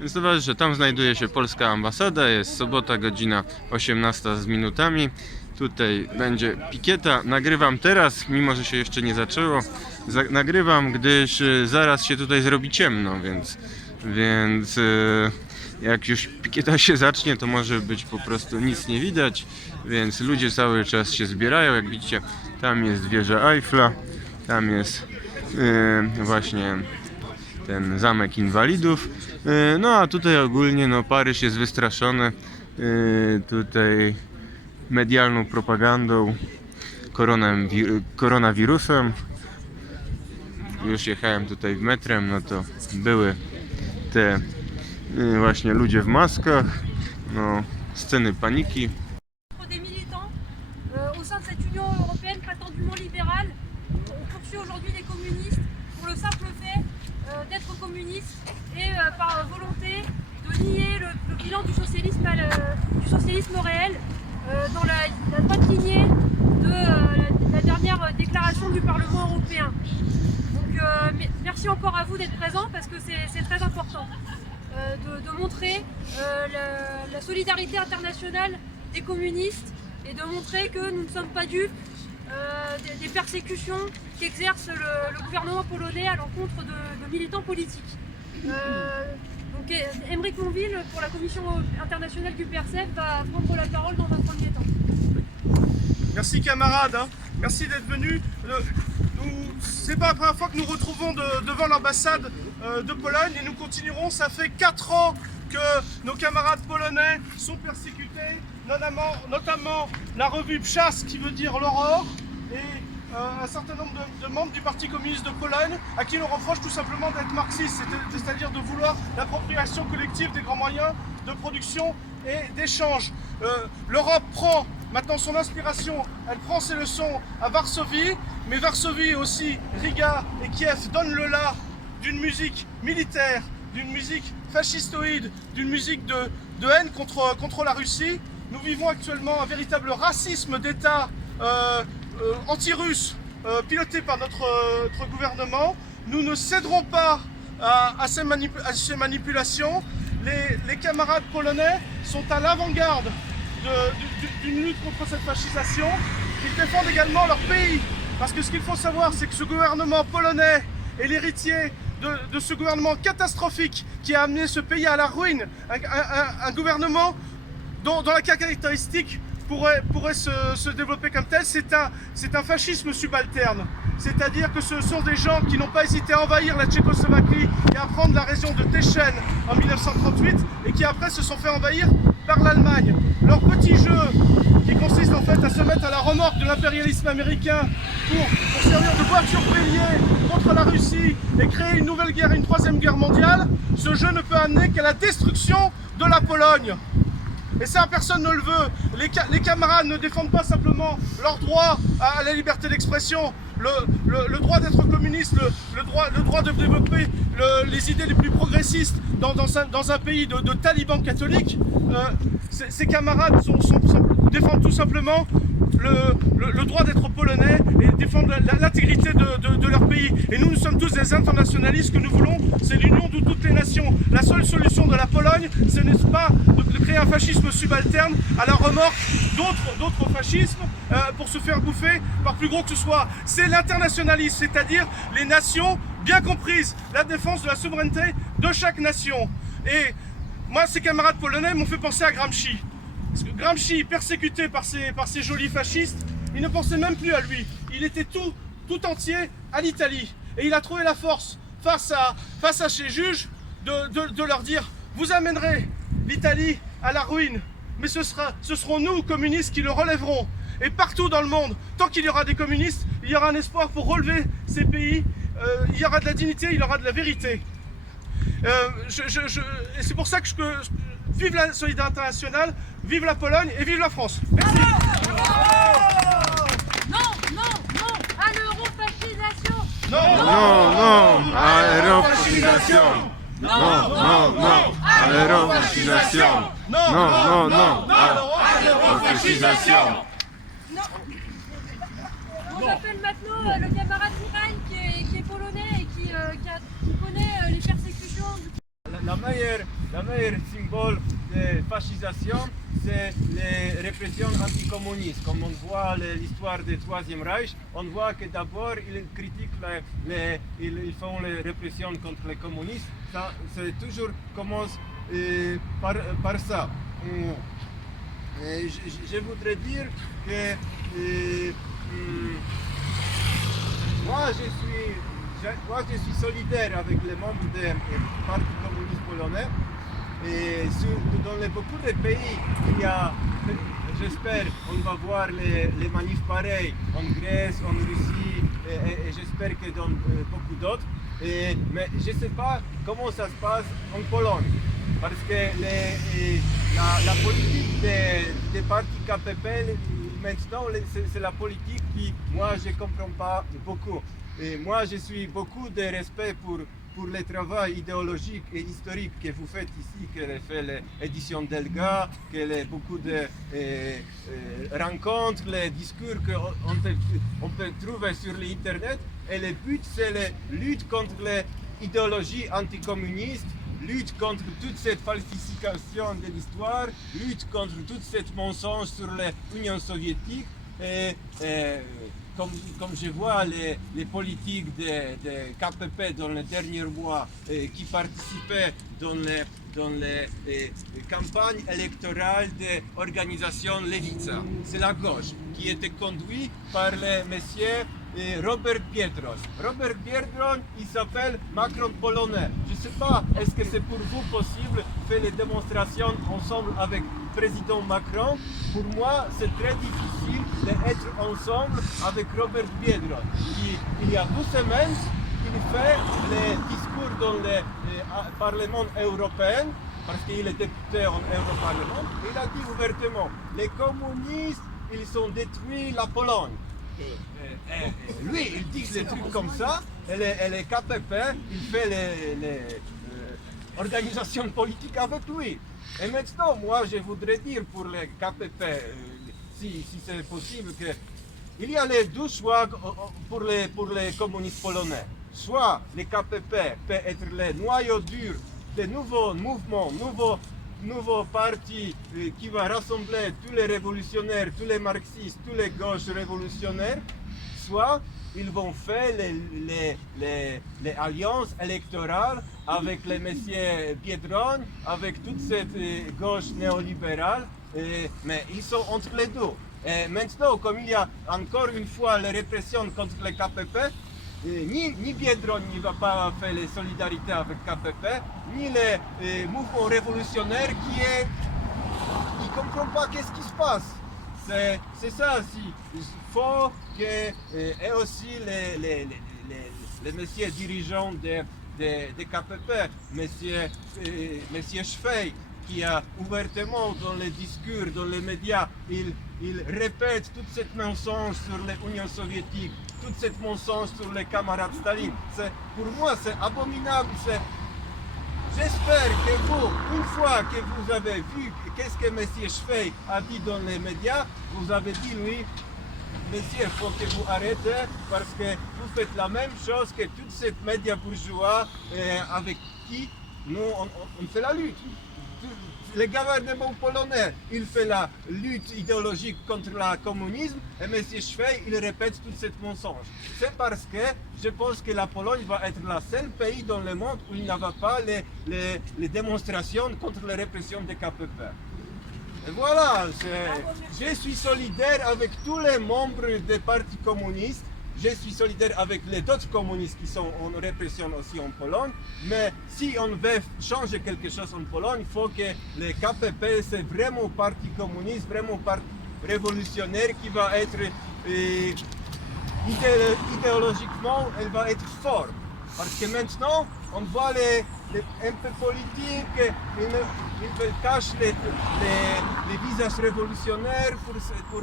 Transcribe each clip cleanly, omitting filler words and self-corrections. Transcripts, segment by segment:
Więc towarzysze, tam znajduje się polska ambasada, jest sobota, godzina 18 z minutami. Tutaj będzie pikieta. Nagrywam teraz, mimo że się jeszcze nie zaczęło. Nagrywam, gdyż zaraz się tutaj zrobi ciemno, więc jak już pikieta się zacznie, to może być po prostu nic nie widać. Więc ludzie cały czas się zbierają. Jak widzicie, tam jest wieża Eiffla, tam jest właśnie ten zamek inwalidów. No a tutaj ogólnie Paryż jest wystraszony tutaj medialną propagandą, koronawirusem. Już jechałem tutaj metrem, no to były te właśnie ludzie w maskach, sceny paniki. Des militants au sein de cette Union européenne prétendument libérale. On poursuit aujourd'hui des communistes pour le simple fait d'être communistes et par volonté de nier le bilan du socialisme réel dans la droite lignée de la dernière déclaration du Parlement européen. Donc merci encore à vous d'être présents parce que c'est très important de montrer la solidarité internationale des communistes et de montrer que nous ne sommes pas dupes des persécutions qu'exerce le gouvernement polonais à l'encontre de militants politiques. Donc Aymeric Monville, pour la Commission internationale du PRCF, va prendre la parole dans un premier temps. Merci camarades, merci d'être venus. C'est pas la première fois que nous retrouvons devant l'ambassade de Pologne et nous continuerons. Ça fait 4 ans que nos camarades polonais sont persécutés, notamment la revue PSHAS qui veut dire l'aurore et un certain nombre de membres du Parti communiste de Pologne à qui l'on reproche tout simplement d'être marxiste, c'est-à-dire de vouloir l'appropriation collective des grands moyens de production et d'échange. L'Europe prend maintenant son inspiration, elle prend ses leçons à Varsovie, mais Varsovie aussi, Riga et Kiev donnent le là d'une musique militaire, d'une musique fascistoïde, d'une musique de haine contre la Russie. Nous vivons actuellement un véritable racisme d'État anti-russe piloté par notre gouvernement. Nous ne céderons pas à ces manipulations. Les camarades polonais sont à l'avant-garde d'une lutte contre cette fascisation. Ils défendent également leur pays. Parce que ce qu'il faut savoir, c'est que ce gouvernement polonais est l'héritier de ce gouvernement catastrophique qui a amené ce pays à la ruine. Un gouvernement dont la caractéristique pourrait se développer comme tel, c'est un fascisme subalterne. C'est-à-dire que ce sont des gens qui n'ont pas hésité à envahir la Tchécoslovaquie et à prendre la région de Teschen en 1938 et qui après se sont fait envahir par l'Allemagne. Leur petit jeu qui consiste en fait à se mettre à la remorque de l'impérialisme américain pour servir de voiture bélier contre la Russie et créer une nouvelle guerre, une troisième guerre mondiale, ce jeu ne peut amener qu'à la destruction de la Pologne. Et ça, personne ne le veut. Les camarades ne défendent pas simplement leur droit à la liberté d'expression, le droit d'être communiste, le droit de développer les idées les plus progressistes dans un pays de talibans catholiques. Ces camarades défendent tout simplement le droit d'être polonais et défendre l'intégrité de leur pays. Et nous sommes tous des internationalistes. Ce que nous voulons, c'est l'union de toutes les nations. La seule solution de la Pologne, ce n'est pas de créer un fascisme subalterne à la remorque d'autres fascismes pour se faire bouffer par plus gros que ce soit. C'est l'internationalisme, c'est-à-dire les nations bien comprises, la défense de la souveraineté de chaque nation. Et moi, ces camarades polonais m'ont fait penser à Gramsci. Parce que Gramsci, persécuté par ces jolis fascistes, il ne pensait même plus à lui. Il était tout entier à l'Italie. Et il a trouvé la force, face à ces juges, de leur dire « Vous amènerez l'Italie à la ruine, mais ce seront nous, communistes, qui le relèverons. » Et partout dans le monde, tant qu'il y aura des communistes, il y aura un espoir pour relever ces pays. Il y aura de la dignité, il y aura de la vérité. Et c'est pour ça que vive la solidarité internationale, vive la Pologne et vive la France. Merci. Non, non, non à l'eurofascisation. Non à l'eurofascisation. Non à l'eurofascisation. Non à l'eurofascisation. On appelle maintenant le camarade Miral qui est polonais et qui connaît les persécutions. La meilleure la meilleure symbole de fascisation, c'est les répressions anticommunistes. Comme on voit l'histoire du Troisième Reich, on voit que d'abord ils critiquent, ils font les répressions contre les communistes. Ça, c'est toujours commence par ça. Je voudrais dire que moi je suis solidaire avec les membres du Parti communiste polonais. Et dans beaucoup de pays, il y a, j'espère, on va voir les manifs pareils en Grèce, en Russie, et j'espère que dans beaucoup d'autres. Mais je ne sais pas comment ça se passe en Pologne. Parce que la politique des partis KPP, maintenant, c'est la politique qui, moi, je ne comprends pas beaucoup. Et moi, je suis beaucoup de respect pour le travail idéologique et historique que vous faites ici, que fait l'édition Delga, que beaucoup de rencontres, les discours qu'on peut trouver sur l'internet. Et le but, c'est la lutte contre l'idéologie anticommuniste, lutte contre toute cette falsification de l'histoire, lutte contre toute cette mensonge sur l'Union soviétique. Comme je vois les politiques de KPP dans les derniers mois qui participaient dans les campagnes électorales de l'organisation Lewica, c'est la gauche qui était conduite par le monsieur Robert Biedroń. Robert Biedroń, il s'appelle Macron polonais. Je ne sais pas, est-ce que c'est pour vous possible de faire les démonstrations ensemble avec le président Macron? Pour moi, c'est très difficile d'être ensemble avec Robert Biedroń. Il y a 2 semaines, il fait les discours dans le Parlement européen, parce qu'il est député en Europarlement. Il a dit ouvertement, les communistes, ils ont détruit la Pologne. Lui, il dit des trucs comme ça, et les KPP, il fait les organisations politiques avec lui. Et maintenant, moi, je voudrais dire pour les KPP, si c'est possible, qu'il y a les 2 choix pour les communistes polonais. Soit les KPP peut être le noyau dur de nouveaux mouvements, nouveau parti qui va rassembler tous les révolutionnaires, tous les marxistes, tous les gauches révolutionnaires, soit ils vont faire les alliances électorales avec les messieurs Biedroń, avec toute cette gauche néolibérale, mais ils sont entre les deux. Et maintenant, comme il y a encore une fois les répressions contre les KPP, ni Biedroń ne va pas faire les solidarités avec KPP, ni les mouvements révolutionnaires qui ne comprennent pas qu'est-ce qui se passe. C'est ça, il faut que, et aussi les messieurs dirigeants de KPP, monsieur Schwey, qui a ouvertement dans les discours, dans les médias, il répète toute cette mensonge sur l'Union soviétique, toute cette mensonge sur les camarades Staline. Pour moi, c'est abominable. J'espère que vous, une fois que vous avez vu qu'est-ce que M. Schwey a dit dans les médias, vous avez dit, lui, monsieur, il faut que vous arrêtez parce que vous faites la même chose que toute cette média bourgeois avec qui nous, on fait la lutte. Le gouvernement polonais, il fait la lutte idéologique contre le communisme et M. Schwey, il répète toute cette mensonge. C'est parce que je pense que la Pologne va être le seul pays dans le monde où il n'y aura pas les démonstrations contre les répressions des KPP. Et voilà, je suis solidaire avec tous les membres des partis communistes. Je suis solidaire avec les autres communistes qui sont en répression aussi en Pologne, mais si on veut changer quelque chose en Pologne, il faut que le KPP, c'est vraiment parti communiste, vraiment parti révolutionnaire qui va être idéologiquement, elle va être fort. Parce que maintenant, on voit un peu politique, ils veulent cacher les visages révolutionnaires pour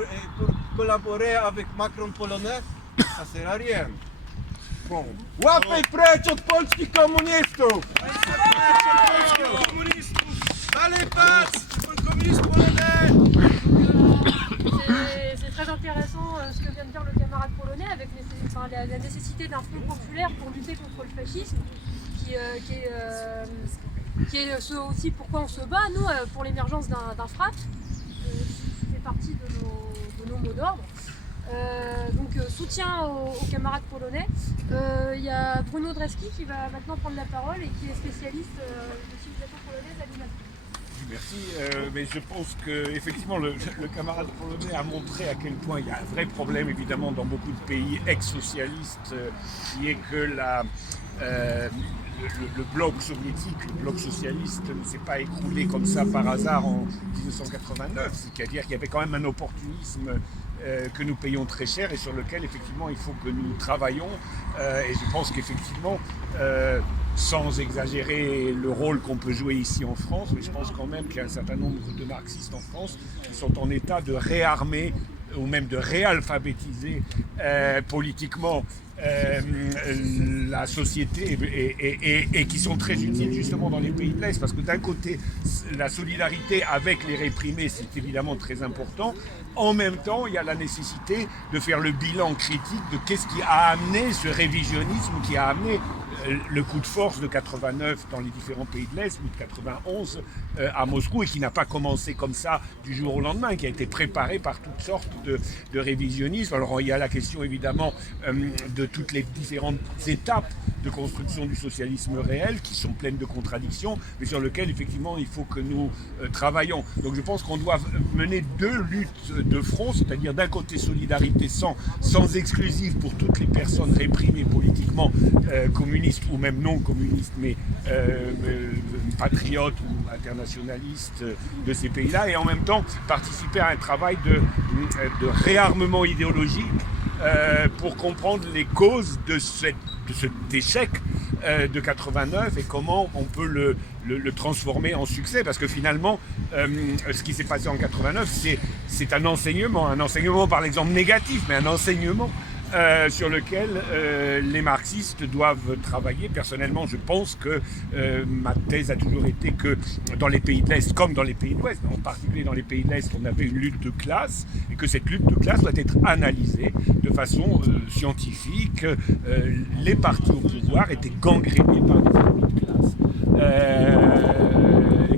collaborer avec Macron polonais. Ça sert à rien. Bon. Łapaj precz od polskich komunistów! Allez, passe, communiste polonais! C'est très intéressant ce que vient de dire le camarade polonais avec la nécessité d'un front populaire pour lutter contre le fascisme qui est qui est ce aussi pourquoi on se bat, nous, pour l'émergence d'un FRAP, qui fait partie de nos mots d'ordre. Donc soutien aux camarades polonais. Il y a Bruno Dreski qui va maintenant prendre la parole et qui est spécialiste de civilisation polonaise à l'INALI. Merci, mais je pense qu'effectivement le camarade polonais a montré à quel point il y a un vrai problème évidemment dans beaucoup de pays ex-socialistes qui est que le bloc soviétique, le bloc socialiste ne s'est pas écroulé comme ça par hasard en 1989, c'est-à-dire qu'il y avait quand même un opportunisme que nous payons très cher et sur lequel effectivement il faut que nous travaillons et je pense qu'effectivement sans exagérer le rôle qu'on peut jouer ici en France, mais je pense quand même qu'il y a un certain nombre de marxistes en France qui sont en état de réarmer ou même de réalphabétiser politiquement la société et qui sont très utiles justement dans les pays de l'Est parce que d'un côté la solidarité avec les réprimés c'est évidemment très important, en même temps il y a la nécessité de faire le bilan critique de qu'est-ce qui a amené ce révisionnisme qui a amené le coup de force de 89 dans les différents pays de l'Est ou de 91 à Moscou et qui n'a pas commencé comme ça du jour au lendemain, qui a été préparé par toutes sortes de révisionnisme. Alors il y a la question évidemment de toutes les différentes étapes de construction du socialisme réel qui sont pleines de contradictions mais sur lesquelles effectivement il faut que nous travaillons. Donc je pense qu'on doit mener deux luttes de front, c'est-à-dire d'un côté solidarité sans exclusive pour toutes les personnes réprimées politiquement communistes ou même non communistes mais patriotes ou internationalistes de ces pays-là et en même temps participer à un travail de réarmement idéologique pour comprendre les causes de cet échec de 89 et comment on peut le transformer en succès parce que finalement ce qui s'est passé en 89 c'est un enseignement par l'exemple négatif mais un enseignement sur lequel les marxistes doivent travailler. Personnellement, je pense que ma thèse a toujours été que dans les pays de l'Est, comme dans les pays de l'Ouest, en particulier dans les pays de l'Est, on avait une lutte de classe et que cette lutte de classe doit être analysée de façon scientifique. Les partis au pouvoir étaient gangrénés par des ennemis de classe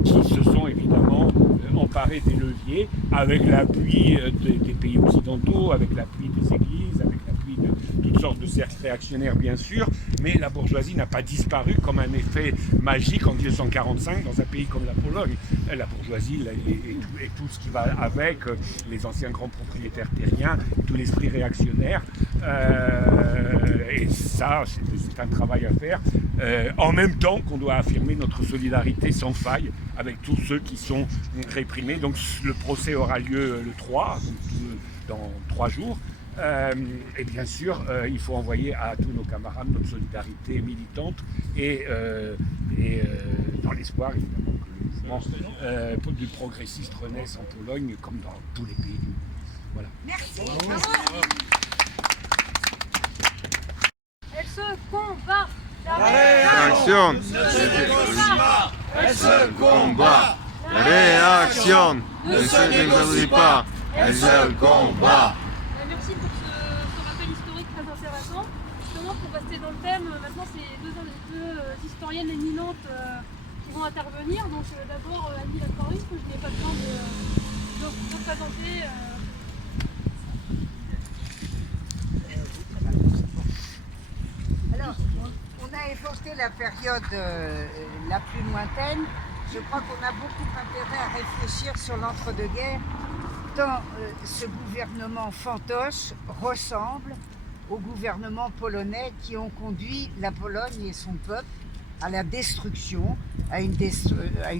qui se sont évidemment emparés des leviers avec l'appui des pays occidentaux, avec l'appui des églises, avec l'appui de toutes sortes de cercles réactionnaires bien sûr, mais la bourgeoisie n'a pas disparu comme un effet magique en 1945 dans un pays comme la Pologne. La bourgeoisie et tout ce qui va avec, les anciens grands propriétaires terriens, tout l'esprit réactionnaire, et ça c'est un travail à faire, en même temps qu'on doit affirmer notre solidarité sans faille avec tous ceux qui sont réprimés. Donc le procès aura lieu le 3, donc dans 3 jours. Et bien sûr, il faut envoyer à tous nos camarades notre solidarité militante et dans l'espoir évidemment que le mouvement du progressiste renaisse en Pologne comme dans tous les pays du monde. Voilà. Merci. Elle se combat. Réaction. Elle se combat. Réaction. Ne se désolez pas. Elle se combat. Merci pour ce rappel historique très intéressant. Justement, pour rester dans le thème, maintenant c'est deux historiennes éminentes qui vont intervenir. Donc d'abord Annie Lacroix, que je n'ai pas besoin de présenter. Alors, on a évoqué la période la plus lointaine. Je crois qu'on a beaucoup intérêt à réfléchir sur l'entre-deux-guerres, tant ce gouvernement fantoche ressemble au gouvernement polonais qui ont conduit la Pologne et son peuple à la destruction, à une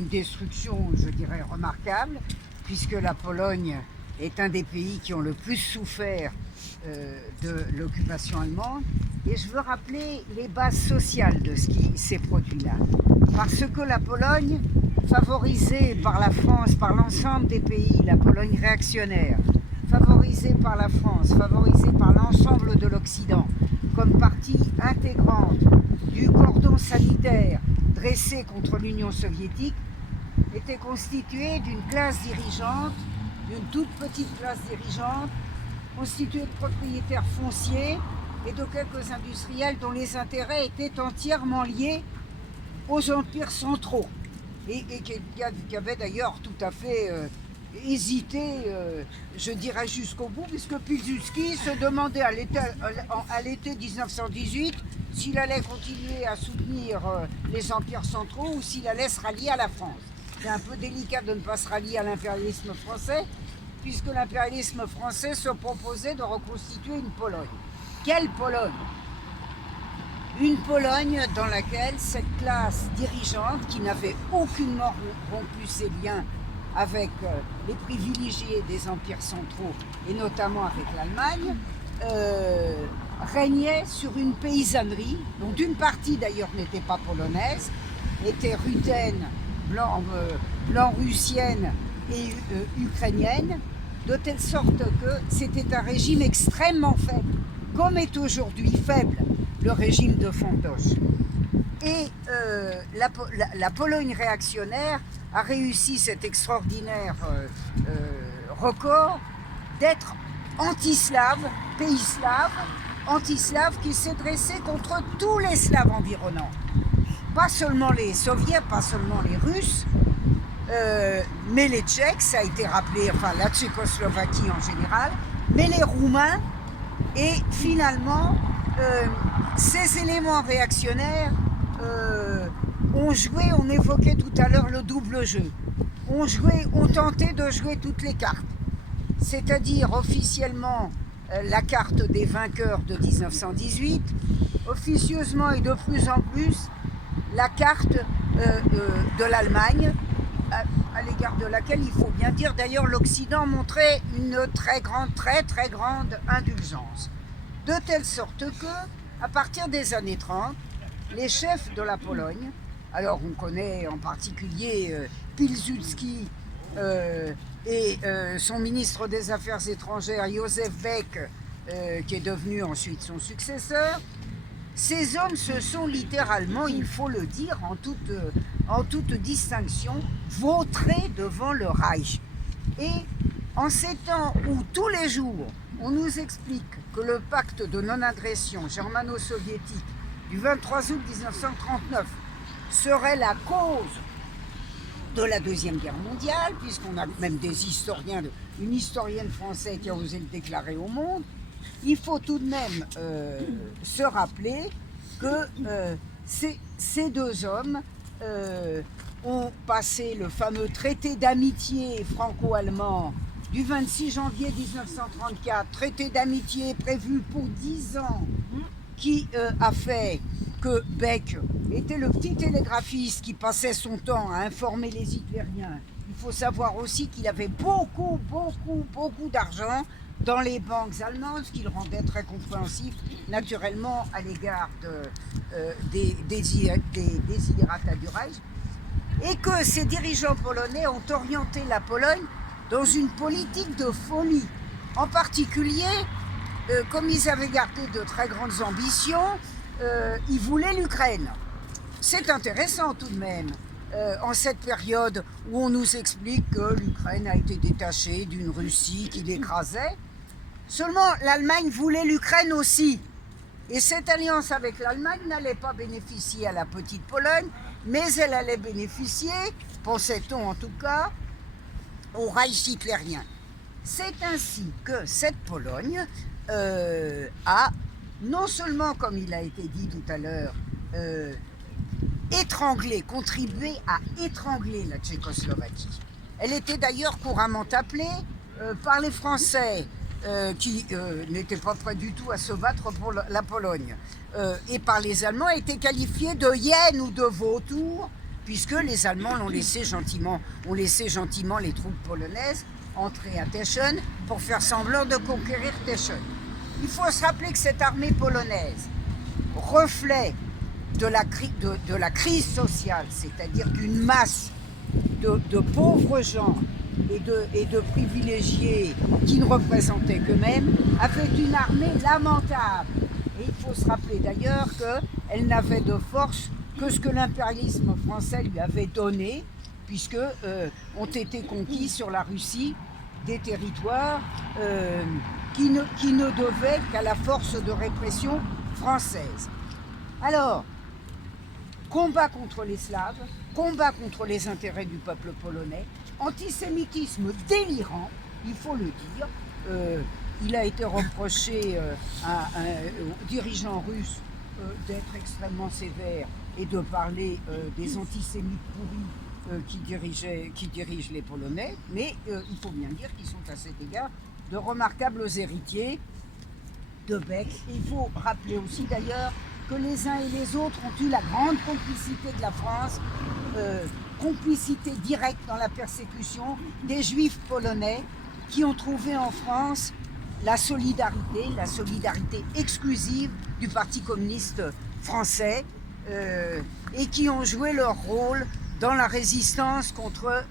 destruction, je dirais, remarquable, puisque la Pologne est un des pays qui ont le plus souffert de l'occupation allemande. Et je veux rappeler les bases sociales de ce qui s'est produit là. Parce que la Pologne, favorisée par la France, par l'ensemble des pays, la Pologne réactionnaire, favorisée par la France, favorisée par l'ensemble de l'Occident, comme partie intégrante du cordon sanitaire dressé contre l'Union soviétique, était constituée d'une classe dirigeante, d'une toute petite classe dirigeante, constituée de propriétaires fonciers et de quelques industriels dont les intérêts étaient entièrement liés aux empires centraux. et qui avait d'ailleurs tout à fait hésité, je dirais jusqu'au bout, puisque Pilsudski se demandait à l'été 1918 s'il allait continuer à soutenir les empires centraux ou s'il allait se rallier à la France. C'est un peu délicat de ne pas se rallier à l'impérialisme français, puisque l'impérialisme français se proposait de reconstituer une Pologne. Quelle Pologne? Une Pologne dans laquelle cette classe dirigeante, qui n'avait aucunement rompu ses liens avec les privilégiés des empires centraux, et notamment avec l'Allemagne, régnait sur une paysannerie, dont une partie d'ailleurs n'était pas polonaise, était ruthène, blanc-russienne et ukrainienne, de telle sorte que c'était un régime extrêmement faible, comme est aujourd'hui faible le régime de Fantoche. Et la Pologne réactionnaire a réussi cet extraordinaire record d'être anti-slave, pays slave, anti-slave qui s'est dressé contre tous les Slaves environnants. Pas seulement les Soviets, pas seulement les Russes, mais les Tchèques, ça a été rappelé, enfin la Tchécoslovaquie en général, mais les Roumains, et finalement, ces éléments réactionnaires ont joué, on évoquait tout à l'heure le double jeu, ont tenté de jouer toutes les cartes, c'est-à-dire officiellement la carte des vainqueurs de 1918, officieusement et de plus en plus la carte de l'Allemagne, à l'égard de laquelle il faut bien dire d'ailleurs l'Occident montrait une très grande indulgence. De telle sorte que, à partir des années 30, les chefs de la Pologne, alors on connaît en particulier Pilsudski et son ministre des Affaires étrangères Józef Beck, qui est devenu ensuite son successeur, ces hommes se sont littéralement, il faut le dire, en toute distinction, vautrés devant le Reich. Et en ces temps où tous les jours on nous explique que le pacte de non-agression germano-soviétique du 23 août 1939 serait la cause de la Deuxième Guerre mondiale, puisqu'on a même des historiens, une historienne française qui a osé le déclarer au monde, il faut tout de même se rappeler que ces deux hommes ont passé le fameux traité d'amitié franco-allemand du 26 janvier 1934, traité d'amitié prévu pour 10 ans, qui a fait que Beck était le petit télégraphiste qui passait son temps à informer les hitlériens. Il faut savoir aussi qu'il avait beaucoup d'argent dans les banques allemandes, ce qui le rendait très compréhensif, naturellement, à l'égard des desiderata du Reich, et que ces dirigeants polonais ont orienté la Pologne dans une politique de folie. En particulier, comme ils avaient gardé de très grandes ambitions, ils voulaient l'Ukraine. C'est intéressant tout de même, en cette période où on nous explique que l'Ukraine a été détachée d'une Russie qui l'écrasait. Seulement, l'Allemagne voulait l'Ukraine aussi. Et cette alliance avec l'Allemagne n'allait pas bénéficier à la petite Pologne, mais elle allait bénéficier, pensait-on en tout cas, au Reich hitlérien. C'est ainsi que cette Pologne a, non seulement, comme il a été dit tout à l'heure, contribué à étrangler la Tchécoslovaquie. Elle était d'ailleurs couramment appelée par les Français, qui n'étaient pas prêts du tout à se battre pour la Pologne, et par les Allemands, était qualifiée de hyène ou de vautour, puisque les Allemands ont laissé gentiment les troupes polonaises entrer à Teschen pour faire semblant de conquérir Teschen. Il faut se rappeler que cette armée polonaise, reflet de la crise sociale, c'est-à-dire d'une masse de pauvres gens et de privilégiés qui ne représentaient qu'eux-mêmes, avait une armée lamentable. Et il faut se rappeler d'ailleurs qu'elle n'avait de force que ce que l'impérialisme français lui avait donné, puisque ont été conquis sur la Russie des territoires qui ne devaient qu'à la force de répression française. Alors, combat contre les Slaves, combat contre les intérêts du peuple polonais, antisémitisme délirant, il faut le dire. Il a été reproché aux dirigeants russes d'être extrêmement sévère et de parler des antisémites pourris qui dirigent les Polonais, mais il faut bien dire qu'ils sont à cet égard de remarquables héritiers de Beck. Il faut rappeler aussi d'ailleurs que les uns et les autres ont eu la grande complicité de la France, complicité directe dans la persécution des Juifs polonais qui ont trouvé en France la solidarité exclusive du Parti communiste français et qui ont joué leur rôle dans la résistance contre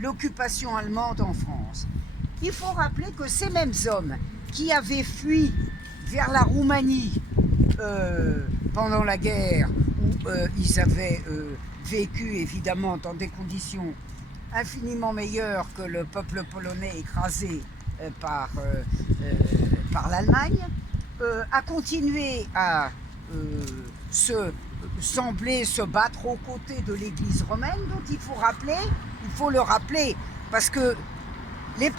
l'occupation allemande en France. Il faut rappeler que ces mêmes hommes qui avaient fui vers la Roumanie pendant la guerre, où ils avaient vécu évidemment dans des conditions infiniment meilleures que le peuple polonais écrasé par l'Allemagne, a continué à sembler se battre aux côtés de l'Église romaine, dont il faut le rappeler, parce que les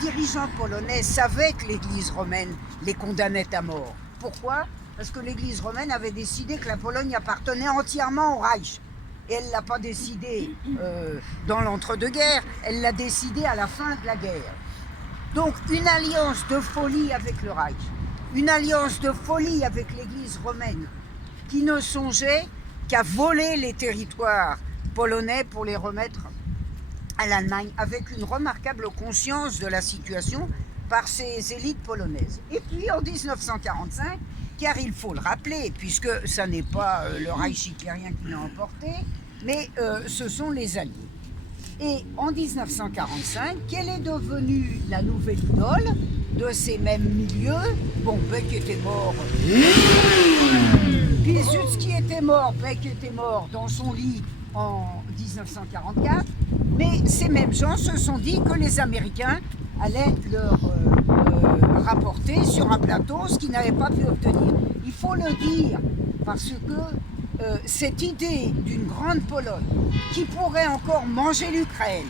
dirigeants polonais savaient que l'Église romaine les condamnait à mort. Pourquoi? Parce que l'Église romaine avait décidé que la Pologne appartenait entièrement au Reich. Et elle ne l'a pas décidé dans l'entre-deux-guerres, elle l'a décidé à la fin de la guerre. Donc une alliance de folie avec le Reich, une alliance de folie avec l'Église romaine, qui ne songeait qu'à voler les territoires polonais pour les remettre à l'Allemagne, avec une remarquable conscience de la situation par ces élites polonaises. Et puis en 1945, car il faut le rappeler, puisque ça n'est pas le Reich hitlérien qui l'a emporté, mais ce sont les Alliés. Et en 1945, quelle est devenue la nouvelle idole de ces mêmes milieux? Bon, Beck était mort, Pilsudski était mort, Beck était mort dans son lit en 1944, mais ces mêmes gens se sont dit que les Américains allaient leur rapporter sur un plateau ce qu'ils n'avaient pas pu obtenir. Il faut le dire, parce que cette idée d'une grande Pologne qui pourrait encore manger l'Ukraine,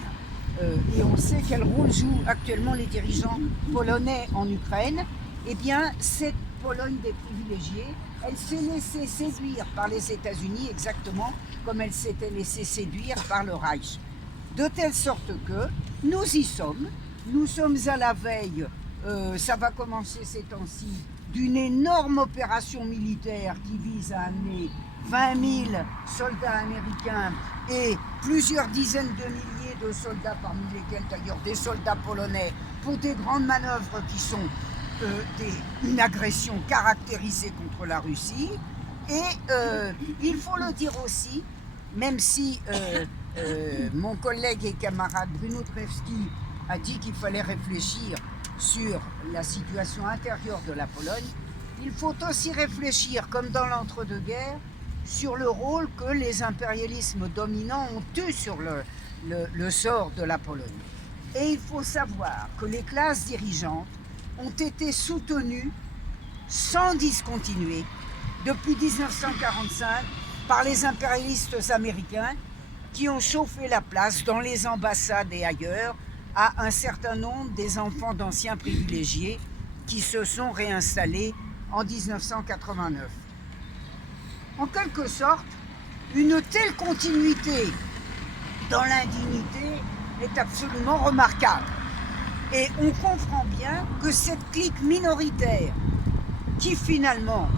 et on sait quel rôle jouent actuellement les dirigeants polonais en Ukraine, eh bien cette Pologne des privilégiés, elle s'est laissée séduire par les États-Unis exactement comme elle s'était laissée séduire par le Reich. De telle sorte que nous y sommes, nous sommes à la veille, ça va commencer ces temps-ci, d'une énorme opération militaire qui vise à amener 20 000 soldats américains et plusieurs dizaines de milliers de soldats, parmi lesquels d'ailleurs des soldats polonais, pour des grandes manœuvres qui sont une agression caractérisée contre la Russie. Et il faut le dire aussi, même si mon collègue et camarade Bruno Drewski a dit qu'il fallait réfléchir sur la situation intérieure de la Pologne, il faut aussi réfléchir, comme dans l'entre-deux-guerres, sur le rôle que les impérialismes dominants ont eu sur le sort de la Pologne. Et il faut savoir que les classes dirigeantes ont été soutenues sans discontinuer depuis 1945 par les impérialistes américains qui ont chauffé la place dans les ambassades et ailleurs à un certain nombre des enfants d'anciens privilégiés qui se sont réinstallés en 1989. En quelque sorte, une telle continuité dans l'indignité est absolument remarquable. Et on comprend bien que cette clique minoritaire qui finalement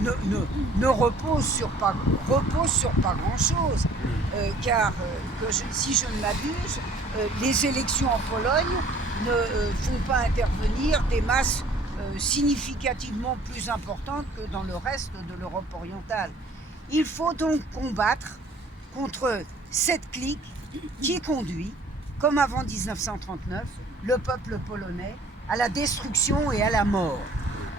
ne repose sur pas grand-chose, car si je ne m'abuse, les élections en Pologne ne font pas intervenir des masses significativement plus importantes que dans le reste de l'Europe orientale. Il faut donc combattre contre cette clique qui conduit, comme avant 1939, le peuple polonais à la destruction et à la mort.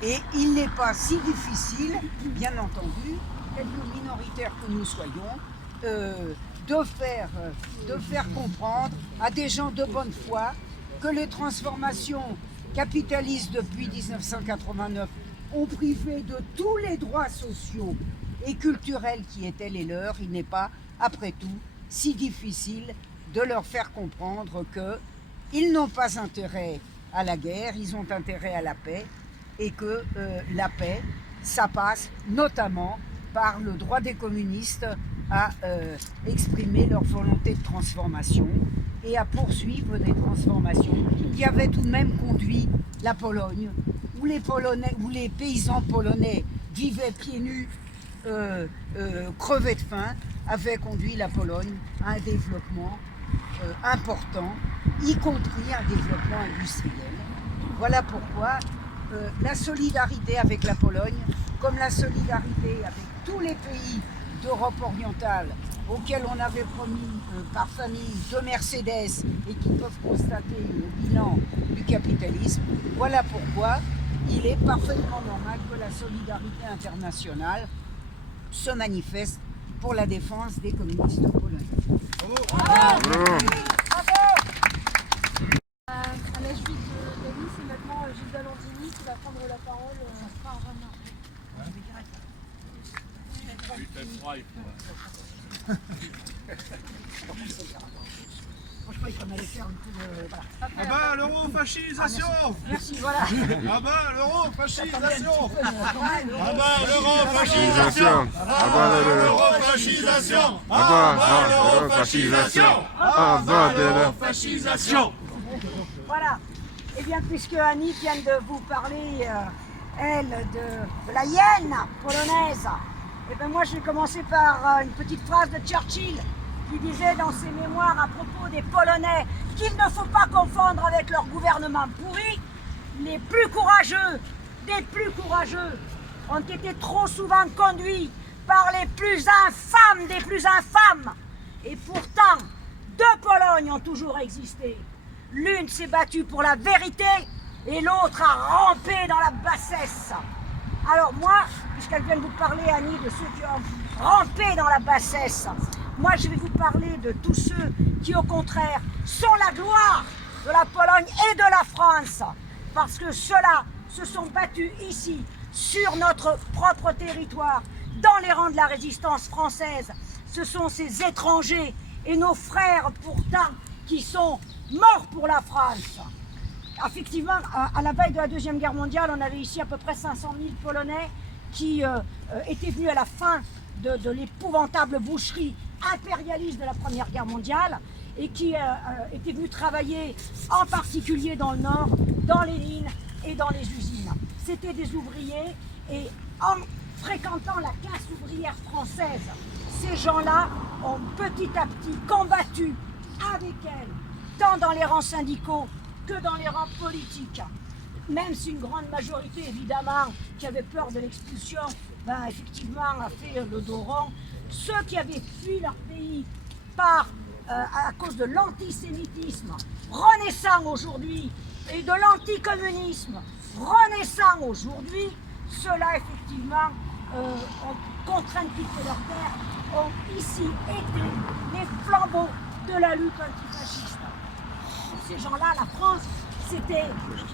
Et il n'est pas si difficile, bien entendu, quelques minoritaires que nous soyons, de faire comprendre à des gens de bonne foi que les transformations capitalistes depuis 1989 ont privé de tous les droits sociaux et culturels qui étaient les leurs, il n'est pas, après tout, si difficile de leur faire comprendre qu'ils n'ont pas intérêt à la guerre, ils ont intérêt à la paix, et que la paix, ça passe notamment par le droit des communistes à exprimer leur volonté de transformation et à poursuivre des transformations qui avaient tout de même conduit la Pologne, où les paysans polonais vivaient pieds nus, crevés de faim, avaient conduit la Pologne à un développement important, y compris un développement industriel. Voilà pourquoi la solidarité avec la Pologne, comme la solidarité avec tous les pays d'Europe orientale auxquels on avait promis par famille 2 Mercedes et qui peuvent constater le bilan du capitalisme, voilà pourquoi il est parfaitement normal que la solidarité internationale se manifeste pour la défense des communistes polonais. À la suite d'Ali, c'est maintenant Gilles Landini qui va prendre la parole. Je croyais qu'on allait faire un peu de... Voilà. Ah bah l'eurofascisation. Merci, voilà. Ah bah l'eurofascisation. Ah bah Fascisation. l'eurofascisation. Ah bah l'eurofascisation. Ah bah l'eurofascisation. Voilà. Eh bien, puisque Annie vient de vous parler, elle, de la hyène polonaise, eh bien moi je vais commencer par une petite phrase de Churchill qui disait dans ses mémoires à propos des Polonais qu'il ne faut pas confondre avec leur gouvernement pourri. Les plus courageux, des plus courageux, ont été trop souvent conduits par les plus infâmes des plus infâmes. Et pourtant, 2 Polognes ont toujours existé. L'une s'est battue pour la vérité et l'autre a rampé dans la bassesse. Alors moi, puisqu'elle vient de vous parler, Annie, de ceux qui ont rampé dans la bassesse, moi je vais vous parler de tous ceux qui, au contraire, sont la gloire de la Pologne et de la France. Parce que ceux-là se sont battus ici, sur notre propre territoire, dans les rangs de la résistance française. Ce sont ces étrangers et nos frères pourtant qui sont morts pour la France. Effectivement, à la veille de la Deuxième Guerre mondiale, on avait ici à peu près 500 000 Polonais qui étaient venus à la fin de l'épouvantable boucherie impérialiste de la Première Guerre mondiale et qui étaient venus travailler en particulier dans le Nord, dans les mines et dans les usines. C'était des ouvriers et en fréquentant la classe ouvrière française, ces gens-là ont petit à petit combattu avec elle, tant dans les rangs syndicaux que dans les rangs politiques. Même si une grande majorité, évidemment, qui avait peur de l'expulsion, ben, effectivement, a fait le dos rond. Ceux qui avaient fui leur pays à cause de l'antisémitisme, renaissant aujourd'hui, et de l'anticommunisme, renaissant aujourd'hui, ceux-là, effectivement, ont contraint de quitter leur terre, ont ici été les flambeaux de la lutte antifasciste. Pour ces gens-là, la France, c'était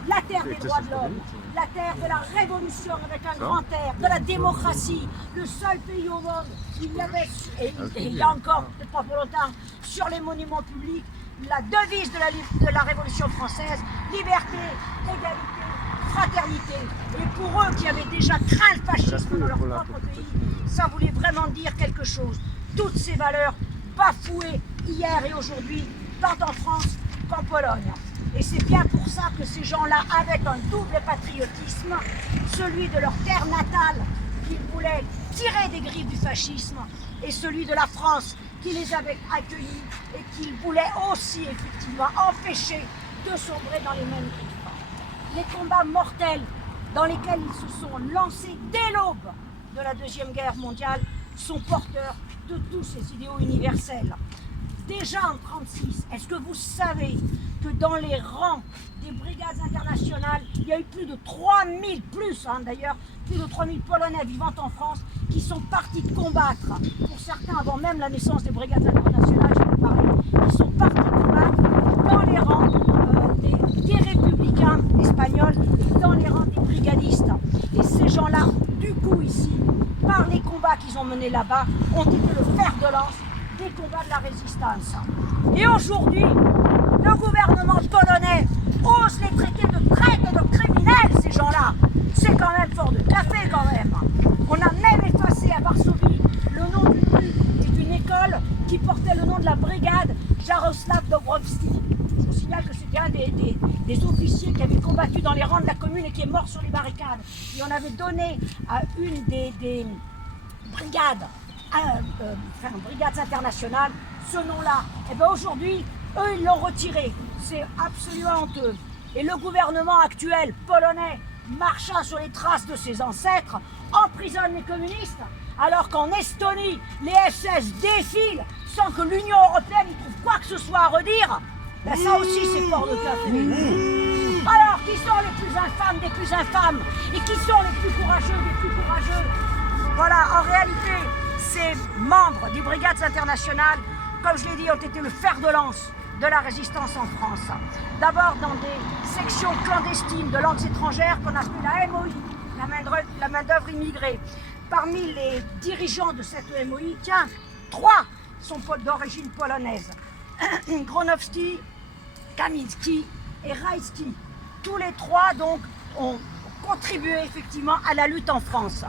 la terre des droits de l'homme, la terre de la révolution avec un grand R, de la démocratie, le seul pays au monde où il y avait, et il y a encore, peut-être pas pour longtemps, sur les monuments publics, la devise de la Révolution française, liberté, égalité, fraternité. Et pour eux qui avaient déjà craint le fascisme dans leur propre pays, ça voulait vraiment dire quelque chose. Toutes ces valeurs bafouées hier et aujourd'hui, tant en France qu'en Pologne. Et c'est bien pour ça que ces gens-là, avec un double patriotisme, celui de leur terre natale, qu'ils voulaient tirer des griffes du fascisme, et celui de la France, qui les avait accueillis et qu'ils voulaient aussi, effectivement, empêcher de sombrer dans les mêmes griffes. Les combats mortels dans lesquels ils se sont lancés dès l'aube de la Deuxième Guerre mondiale sont porteurs de tous ces idéaux universels. Déjà en 1936, est-ce que vous savez que dans les rangs des brigades internationales, il y a eu plus de 3000, d'ailleurs, plus de 3000 Polonais vivant en France qui sont partis combattre, pour certains avant même la naissance des brigades internationales, je vais parler, qui sont partis combattre dans les rangs des républicains espagnols et dans les rangs des brigadistes. Et ces gens-là, du coup ici, par les combats qu'ils ont menés là-bas, ont été le fer de lance des combats de la résistance. Et aujourd'hui, le gouvernement polonais ose les traiter de traîtres, de criminels, ces gens-là. C'est quand même fort de café, quand même. On a même effacé à Varsovie le nom d'une école qui portait le nom de la brigade Jaroslav Dobrowski. Je vous signale que c'était un des officiers qui avait combattu dans les rangs de la commune et qui est mort sur les barricades. Et on avait donné à une des brigades, brigades internationales, ce nom-là. Et bien aujourd'hui, eux, ils l'ont retiré. C'est absolument honteux. Et le gouvernement actuel polonais, marchant sur les traces de ses ancêtres, emprisonne les communistes, alors qu'en Estonie, les SS défilent sans que l'Union européenne y trouve quoi que ce soit à redire. Ben ça aussi, c'est fort de café. Alors, qui sont les plus infâmes des plus infâmes? Et qui sont les plus courageux des plus courageux? Voilà, en réalité, ces membres des brigades internationales, comme je l'ai dit, ont été le fer de lance de la résistance en France. D'abord dans des sections clandestines de langues étrangères qu'on appelle la MOI, la main-d'œuvre immigrée. Parmi les dirigeants de cette MOI, tiens, 3 sont d'origine polonaise. Gronowski, Kaminski et Rajski. Tous les 3 donc ont contribué effectivement à la lutte en France.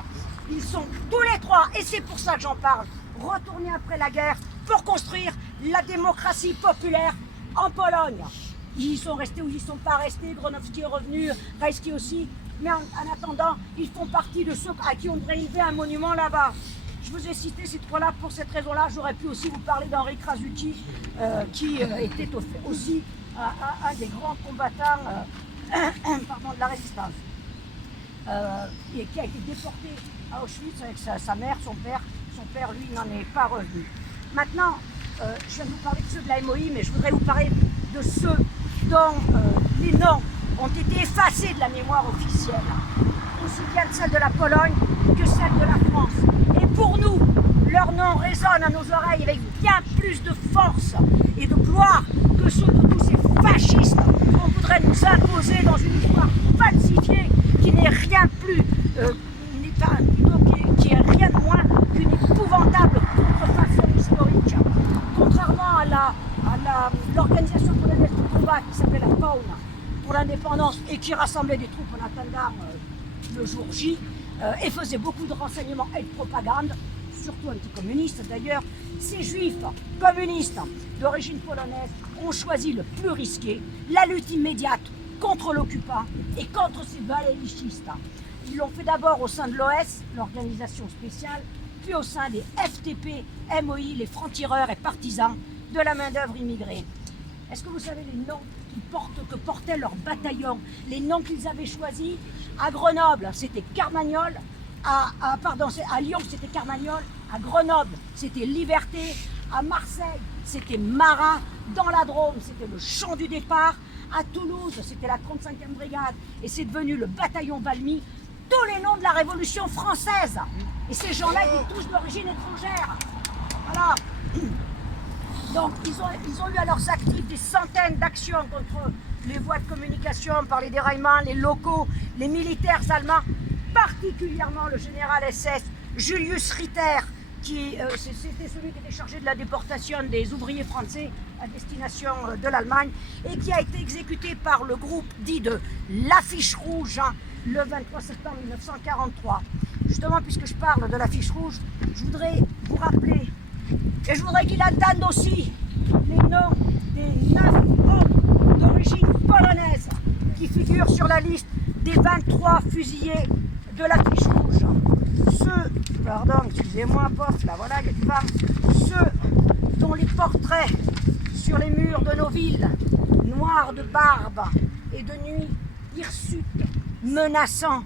Ils sont tous les 3, et c'est pour ça que j'en parle, retournés après la guerre pour construire la démocratie populaire en Pologne. Ils sont restés ou ils ne sont pas restés, Gronowski est revenu, Rajski aussi, mais en attendant, ils font partie de ceux à qui on devrait élever un monument là-bas. Je vous ai cité ces 3-là pour cette raison-là. J'aurais pu aussi vous parler d'Henri Krasucki, qui était aussi un des grands combattants de la résistance, et qui a été déporté à Auschwitz avec sa mère, son père. Son père, lui, n'en est pas revenu. Maintenant, je viens de vous parler de ceux de la MOI, mais je voudrais vous parler de ceux dont les noms ont été effacés de la mémoire officielle, aussi bien celle de la Pologne que celle de la France. Et pour nous, leurs noms résonnent à nos oreilles avec bien plus de force et de gloire que ceux de tous ces fascistes qu'on voudrait nous imposer dans une histoire falsifiée qui n'est rien plus, qui est rien de moins qu'une épouvantable contrefaçon historique. Contrairement à l'organisation polonaise de combat qui s'appelait la PAUN pour l'indépendance et qui rassemblait des troupes en attente d'armes le jour J et faisait beaucoup de renseignements et de propagande, surtout anticommunistes d'ailleurs, ces juifs communistes d'origine polonaise ont choisi le plus risqué, la lutte immédiate contre l'occupant et contre ces valets vichistes. Ils l'ont fait d'abord au sein de l'OS, l'organisation spéciale, puis au sein des FTP, MOI, les francs-tireurs et partisans de la main-d'œuvre immigrée. Est-ce que vous savez les noms que portait leur bataillon, les noms qu'ils avaient choisis? À Grenoble, c'était Carmagnole, à Lyon, c'était Carmagnole, à Grenoble, c'était Liberté, à Marseille, c'était Marat, dans la Drôme, c'était le champ du départ, à Toulouse, c'était la 35e brigade, et c'est devenu le bataillon Valmy, tous les noms de la Révolution française. Et ces gens-là étaient tous d'origine étrangère. Voilà. Donc, ils ont eu à leurs actifs des centaines d'actions contre les voies de communication par les déraillements, les locaux, les militaires allemands, particulièrement le général SS Julius Ritter, qui c'était celui qui était chargé de la déportation des ouvriers français à destination de l'Allemagne et qui a été exécuté par le groupe dit de l'Affiche Rouge le 23 septembre 1943. Justement, puisque je parle de l'Affiche Rouge, je voudrais vous rappeler et je voudrais qu'il attende aussi les noms des 9 hommes d'origine polonaise qui figurent sur la liste des 23 fusillés de l'Affiche Rouge. Ceux, pardon, excusez-moi, pof, là voilà, il y a du vent. Ceux dont les portraits sur les murs de nos villes, noirs de barbe et de nuit, hirsutes, menaçants,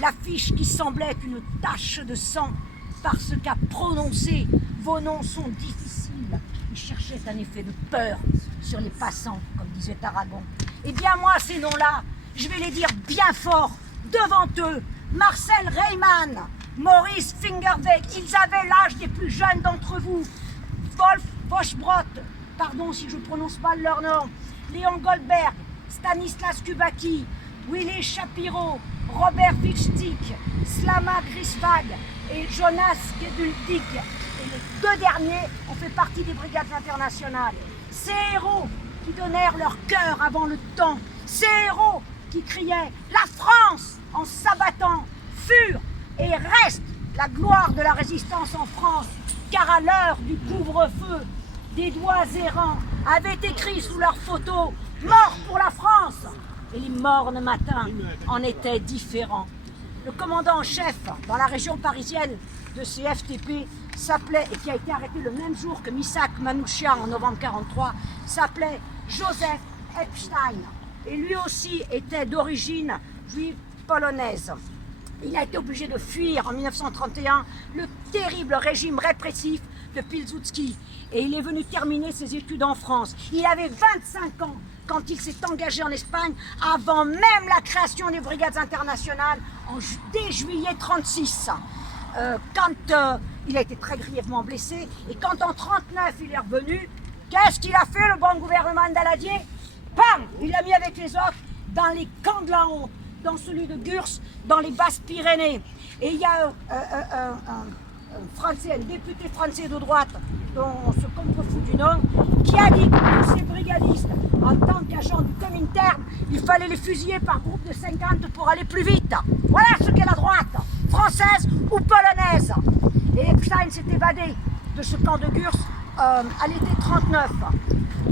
l'affiche qui semblait une tache de sang parce qu'à prononcer vos noms sont difficiles. Ils cherchaient un effet de peur sur les passants, comme disait Aragon. Eh bien moi, ces noms-là, je vais les dire bien fort devant eux. Marcel Reimann, Maurice Fingerweg, ils avaient l'âge des plus jeunes d'entre vous. Wolf Boschbrot, pardon si je ne prononce mal leur nom, Léon Goldberg, Stanislas Kubacki, Willy Shapiro, Robert Witzig, Slama Griswag, et Jonas Geduldig. Et les deux derniers ont fait partie des brigades internationales. Ces héros qui donnèrent leur cœur avant le temps, ces héros qui criaient « La France !» en s'abattant, furent et restent la gloire de la résistance en France, car à l'heure du couvre-feu, des doigts errants avaient écrit sous leurs photos « Mort pour la France !» et les mornes matins en étaient différents. Le commandant en chef dans la région parisienne de CFTP s'appelait, et qui a été arrêté le même jour que Missak Manouchian en novembre 1943, s'appelait Joseph Epstein. Et lui aussi était d'origine juive polonaise. Il a été obligé de fuir en 1931 le terrible régime répressif de Pilsudski. Et il est venu terminer ses études en France. Il avait 25 ans quand il s'est engagé en Espagne, avant même la création des brigades internationales, dès juillet 1936. Il a été très grièvement blessé, et quand en 1939 il est revenu, qu'est-ce qu'il a fait le bon gouvernement Daladier? Bam! Il l'a mis avec les autres dans les camps de la honte, dans celui de Gurs, dans les Basses-Pyrénées. Et il y a un Français, un député français de droite, dont on se contrefout du nom, qui a dit que tous ces brigadistes, en tant qu'agents du Comintern, il fallait les fusiller par groupe de 50 pour aller plus vite. Voilà ce qu'est la droite, française ou polonaise. Et Epstein s'est évadé de ce camp de Gurs à l'été 1939.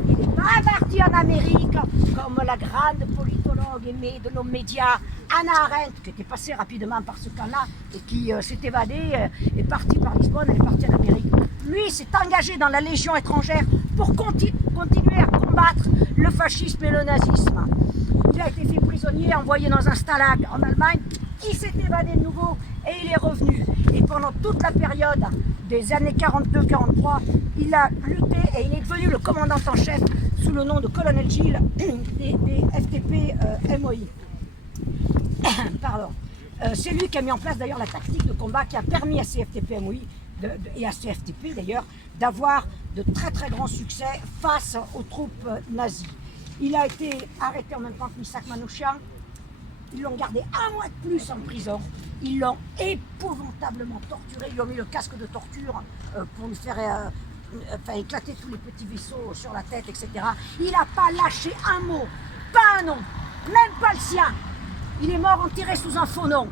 Il n'est pas parti en Amérique comme la grande politologue aimée de nos médias, Hannah Arendt, qui était passée rapidement par ce camp-là et qui s'est évadée, est partie par Lisbonne, elle est partie en Amérique. Lui s'est engagé dans la Légion étrangère pour continuer à combattre le fascisme et le nazisme. Il a été fait prisonnier, envoyé dans un stalag en Allemagne, il s'est évadé de nouveau et il est revenu. Et pendant toute la période des années 42-43, il a lutté et il est devenu le commandant en chef sous le nom de colonel Gilles des FTP MOI. Pardon. C'est lui qui a mis en place d'ailleurs la tactique de combat qui a permis à CFTP MOI et à CFTP d'ailleurs d'avoir de très très grands succès face aux troupes nazies. Il a été arrêté en même temps que Missak Manouchian. Ils l'ont gardé un mois de plus en prison. Ils l'ont épouvantablement torturé. Ils lui ont mis le casque de torture pour lui faire éclater tous les petits vaisseaux sur la tête, etc. Il n'a pas lâché un mot, pas un nom, même pas le sien. Il est mort enterré sous un faux nom.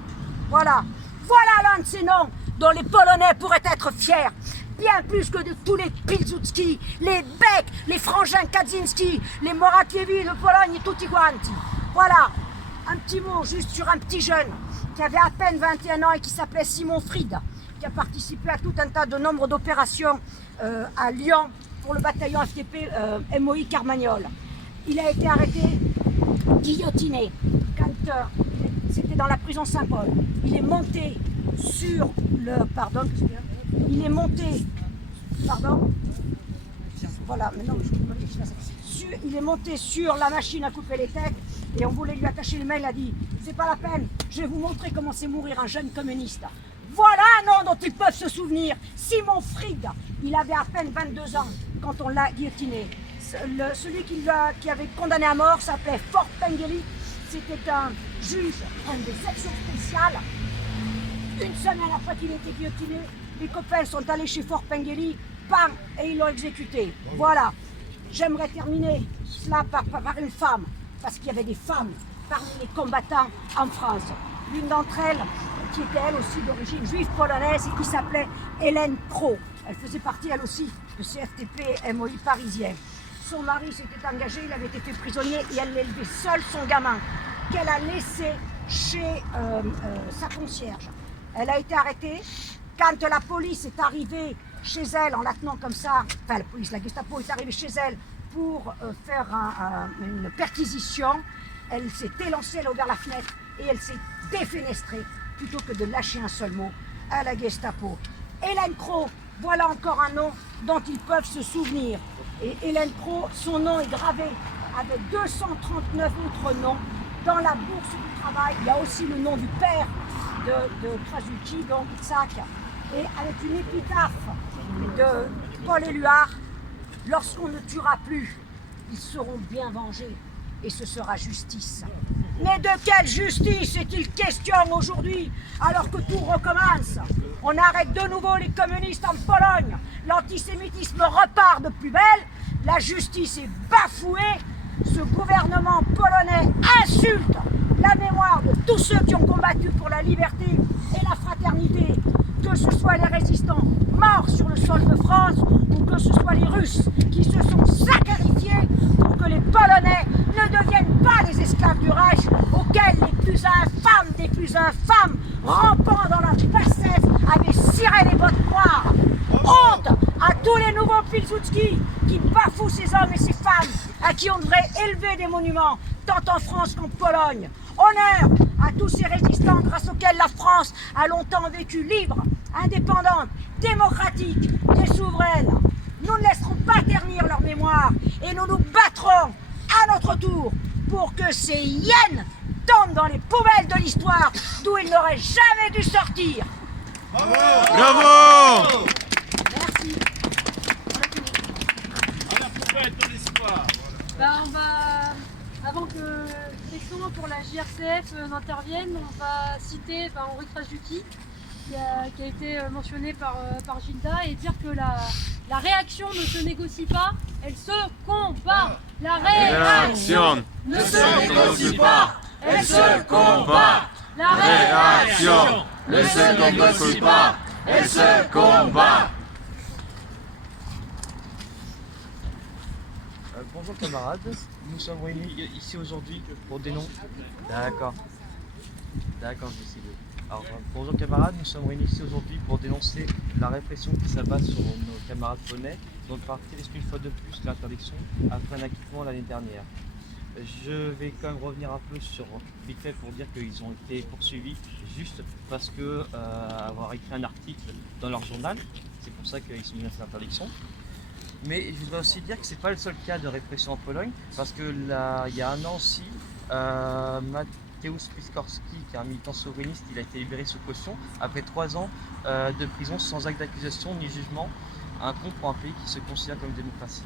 Voilà. Voilà l'un de ces noms dont les Polonais pourraient être fiers. Bien plus que de tous les Pilsudski, les Beck, les frangins Kaczynski, les Morakiewicz de Pologne et tutti quanti. Voilà. Un petit mot juste sur un petit jeune qui avait à peine 21 ans et qui s'appelait Simon Fried, qui a participé à tout un tas de nombre d'opérations à Lyon pour le bataillon FTP MOI Carmagnole. Il a été arrêté, guillotiné, quand c'était dans la prison Saint-Paul. Il est monté sur le... Pardon, il est monté... Pardon. Voilà, maintenant il est monté sur la machine à couper les têtes et on voulait lui attacher les mains. Il a dit c'est pas la peine, je vais vous montrer comment c'est mourir un jeune communiste. Voilà un nom dont ils peuvent se souvenir. Simon Fried, il avait à peine 22 ans quand on l'a guillotiné. Celui qui avait condamné à mort s'appelait Fort Pengeli. C'était un juge des sections spéciales. Une semaine après qu'il ait été guillotiné, les copains sont allés chez Fort Pengeli, bam, et ils l'ont exécuté. Voilà. J'aimerais terminer cela par une femme, parce qu'il y avait des femmes parmi les combattants en France. L'une d'entre elles, qui était elle aussi d'origine juive polonaise et qui s'appelait Hélène Crow. Elle faisait partie elle aussi de CFTP MOI parisien. Son mari s'était engagé, il avait été fait prisonnier et elle élevait seule son gamin, qu'elle a laissé chez sa concierge. Elle a été arrêtée. Quand la police est arrivée chez elle en la tenant comme ça, enfin la police, la Gestapo est arrivée chez elle pour faire une perquisition, elle s'est élancée, elle a ouvert la fenêtre et elle s'est défenestrée plutôt que de lâcher un seul mot à la Gestapo. Hélène Crow, voilà encore un nom dont ils peuvent se souvenir. Et Hélène Crow, son nom est gravé avec 239 autres noms dans la bourse du travail. Il y a aussi le nom du père de Krasuki, donc Itzhak, et avec une épitaphe de Paul Éluard, lorsqu'on ne tuera plus, ils seront bien vengés et ce sera justice. Mais de quelle justice est-il question aujourd'hui alors que tout recommence? On arrête de nouveau les communistes en Pologne, l'antisémitisme repart de plus belle, la justice est bafouée, ce gouvernement polonais insulte la mémoire de tous ceux qui ont combattu pour la liberté et la fraternité, que ce soit les résistants morts sur le sol de France ou que ce soit les Russes qui se sont sacrifiés pour que les Polonais ne deviennent pas les esclaves du Reich auxquels les plus infâmes des plus infâmes, rampant dans leur bassesse, avaient ciré les bottes noires. Honte à tous les nouveaux Pilsudski qui bafouent ces hommes et ces femmes à qui on devrait élever des monuments, tant en France qu'en Pologne. Honneur à tous ces résistants grâce auxquels la France a longtemps vécu libre, indépendante, démocratique et souveraine. Nous ne laisserons pas ternir leur mémoire et nous nous battrons à notre tour pour que ces hyènes tombent dans les poubelles de l'histoire d'où ils n'auraient jamais dû sortir. Bravo! Merci. On va, avant que l'élection pour la JRCF n'intervienne, on va citer Henri Krasjuki, qui a été mentionné par Gilda, et dire que la réaction ne se négocie pas, elle se combat. La réaction ne se négocie pas, elle se combat. La réaction ne se négocie pas, elle se combat. Bonjour camarades, nous sommes réunis ici aujourd'hui pour dénoncer... D'accord, je vais essayer. Alors, bonjour camarades, nous sommes réunis ici aujourd'hui pour dénoncer la répression qui s'abat sur nos camarades polonais, dont le parti risque une fois de plus l'interdiction après un acquittement l'année dernière. Je vais quand même revenir un peu sur vite fait pour dire qu'ils ont été poursuivis juste parce que avoir écrit un article dans leur journal, c'est pour ça qu'ils sont mis à cette interdiction. Mais je voudrais aussi dire que ce n'est pas le seul cas de répression en Pologne, parce que là, il y a un an aussi, Mateusz Piskorski, qui est un militant souverainiste, il a été libéré sous caution après 3 ans de prison sans acte d'accusation ni jugement, un con pour un pays qui se considère comme démocratie.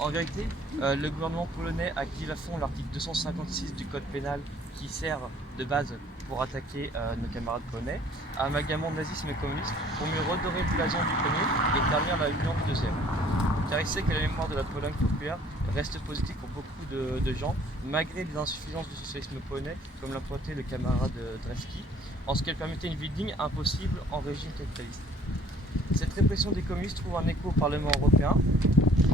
En vérité, le gouvernement polonais active à fond l'article 256 du code pénal qui sert de base pour attaquer nos camarades polonais, amalgamant nazisme et communisme pour mieux redorer le blason du premier et ternir la union du deuxième. Car il sait que la mémoire de la Pologne populaire reste positive pour beaucoup de gens, malgré les insuffisances du socialisme polonais, comme l'a pointé le camarade Dreski, en ce qu'elle permettait une vie digne impossible en régime capitaliste. Cette répression des communistes trouve un écho au Parlement européen,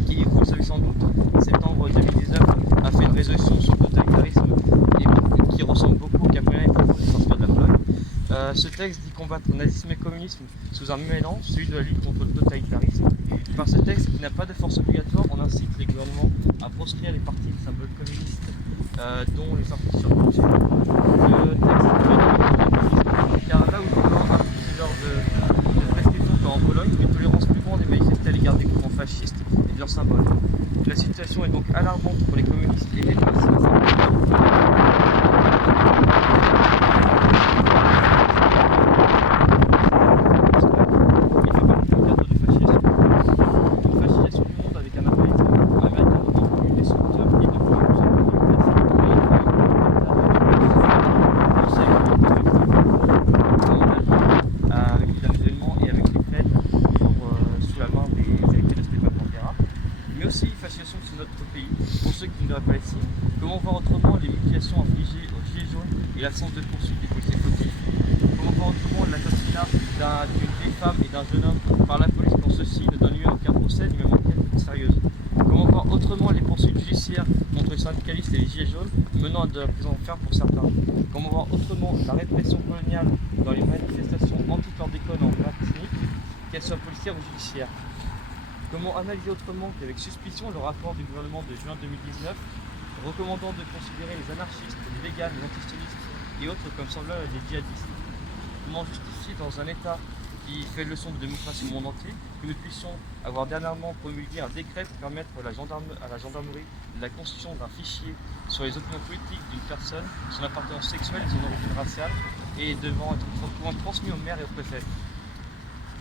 qui, vous le savez sans doute, en septembre 2019 a fait une résolution sur le totalitarisme et qui ressemble beaucoup au cas polonais et des sorcières de la Pologne. Ce texte dit combattre le nazisme et le communisme sous un même élan, celui de la lutte contre le totalitarisme. Par ce texte, qui n'a pas de force obligatoire, on incite les gouvernements à proscrire les partis et symboles communistes, dont les sympathies sur le budget. Le texte car là où le gouvernement applique ce genre de prescription comme en Pologne, une tolérance plus grande est manifestée à l'égard des mouvements fascistes et de leurs symboles. La situation est donc alarmante pour les communistes et les nazis. Comment voir autrement les mutilations infligées aux gilets jaunes et l'absence de poursuite des policiers fautifs? Comment voir autrement l'assassinat d'une vieille femme et d'un jeune homme par la police quand ceux-ci ne donnent lieu à aucun procès ni même enquête sérieuse? Comment voir autrement les poursuites judiciaires contre les syndicalistes et les gilets jaunes menant à de la prison ferme pour certains? Comment voir autrement la répression coloniale dans les manifestations anti-chlordécone en Martinique, qu'elles soient policières ou judiciaires? Comment analyser autrement qu'avec suspicion le rapport du gouvernement de juin 2019 recommandant de considérer les anarchistes, les végans, les antisionistes et autres comme semblables des djihadistes? Comment justifier dans un État qui fait leçon de démocratie au monde entier que nous puissions avoir dernièrement promulgué un décret pour permettre à la gendarmerie la constitution d'un fichier sur les opinions politiques d'une personne, son appartenance sexuelle et son origine raciale, et devant être transmis au maire et au préfet?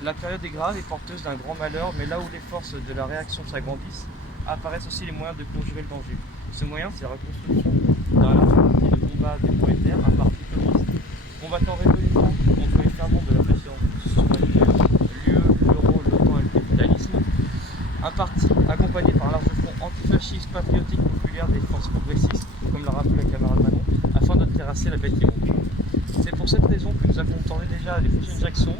La période est grave et porteuse d'un grand malheur, mais là où les forces de la réaction s'agrandissent, apparaissent aussi les moyens de conjurer le danger. Ce moyen, c'est la reconstruction d'un large parti de combat des prolétaires, un parti communiste combattant résolument contre les ferments de la précédente l'UE, l'euro, l'OTAN et le capitalisme. Un parti accompagné par un large front antifasciste, patriotique, populaire des forces progressistes, comme l'a rappelé la camarade Manon, afin de terrasser la bête immonde. C'est pour cette raison que nous avons tenté déjà les prochaines actions,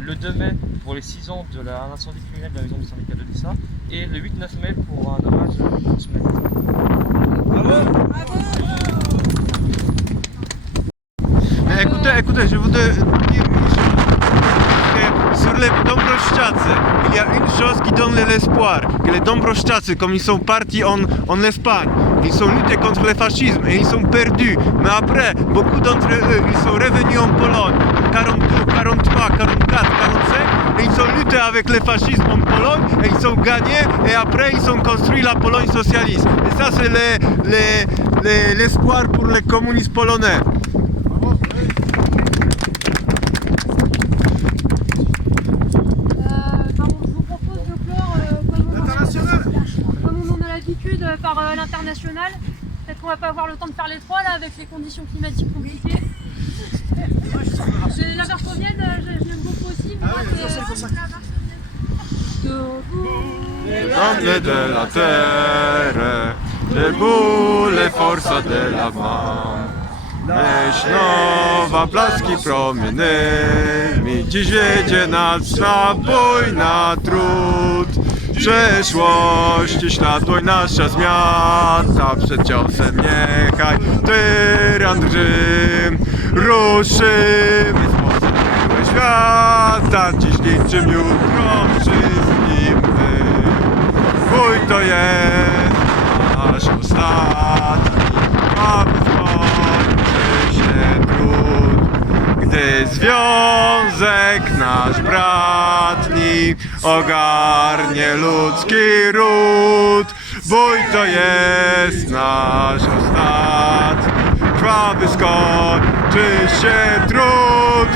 le 2 mai pour les 6 ans de l'incendie criminel de la maison du syndicat de Lissa et le 8-9 mai pour un hommage à Smith. Mais écoutez, je voudrais dire une chose. Que sur les Dąbrowszczacy, il y a une chose qui donne l'espoir, que les Dąbrowszczacy, comme ils sont partis en Espagne, ils ont lutté contre le fascisme et ils ont perdu. Mais après, beaucoup d'entre eux, ils sont revenus en Pologne, 42, 43, 44, 45, et ils ont lutté avec le fascisme en Pologne, et ils ont gagné, et après ils ont construit la Pologne socialiste. Et ça, c'est l'espoir pour les communistes polonais. Je vous propose de clore, comme on en a l'habitude, par l'international. Peut-être qu'on va pas avoir le temps de faire les trois là avec les conditions climatiques compliquées. La varsouvienne, je l'aime beaucoup aussi. Mais moi, c'est la varsouvienne. Donne de la terre, debout les forces de la main. Myśl nowa, blaski promieniami, dziś wiedzie nas na bój, na trud. Przeszłości światło i nasza zmiana, przed ciosem niechaj tyran drży. Ruszymy z mocą miły świata, dziś liczym jutro wszystkim my. Bój to jest nasz ostatni, aby skończy się trud. Gdy związek nasz bratni ogarnie ludzki ród. Bój to jest nasz ostatni, krwawy skończy się trud.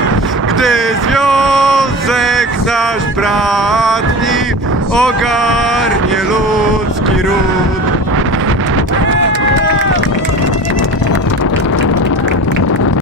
Gdy związek nasz bratni ogarnie